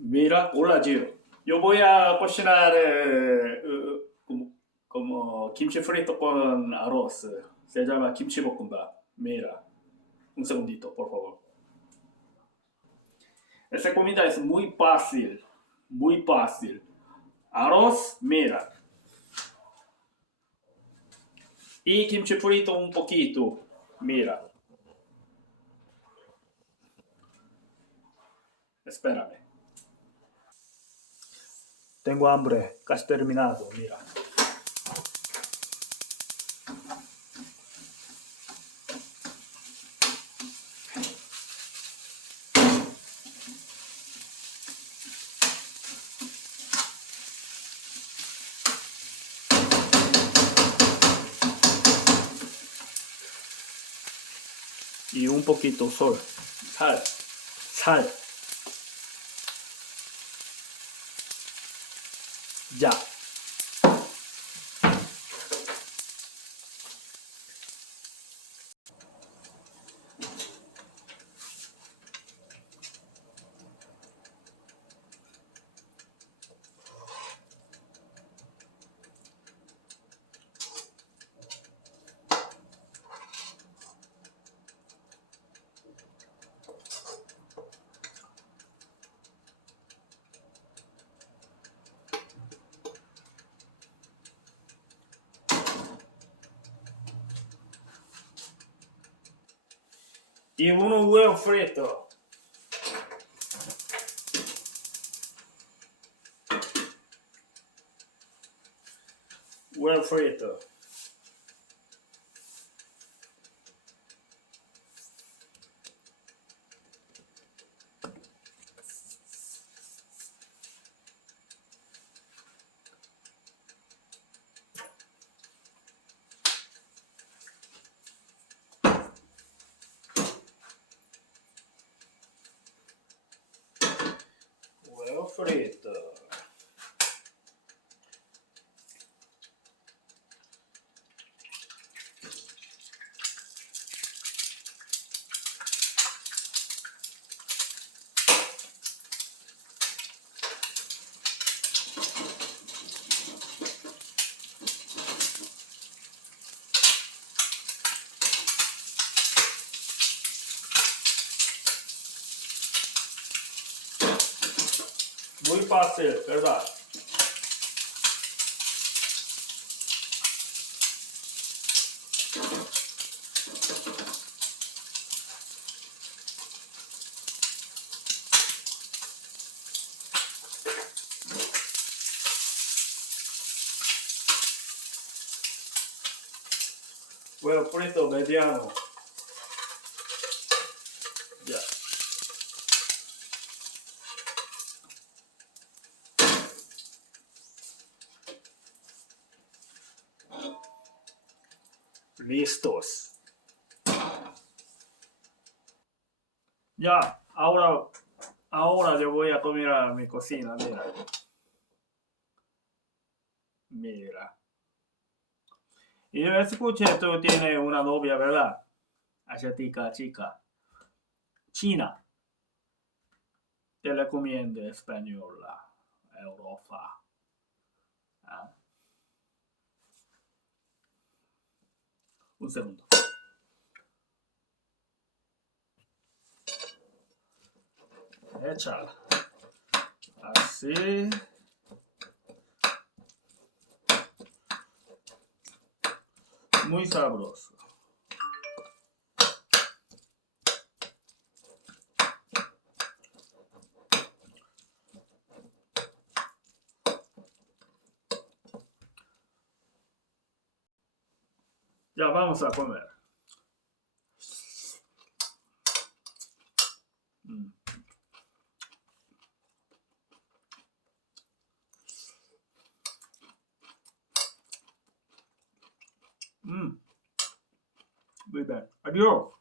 Mira, hola Gio. Yo voy a cocinar como kimchi frito con arroz. Se llama kimchi bokkeumbap. Mira, un segundito, por favor. Esa comida es muy fácil, muy fácil. Arroz, mira. Y kimchi frito un poquito, mira. Espérame. Tengo hambre, casi terminado, mira. Y un poquito sal, sal, ya. Y unos huevos fritos. Huevo frito. Huevo frito. Muy fácil, ¿verdad? Huevo frito mediano. Ya. Listos. Ya, ahora yo voy a comer a mi cocina, mira. Mira. Y yo escuché, tú tienes una novia, ¿verdad? Asiática, chica. China. Te recomiendo española. Europa. Ah, un segundo. Échala. Así. Muy sabroso. Ya vamos a comer. Mm. Mm. Muy bien. Adiós.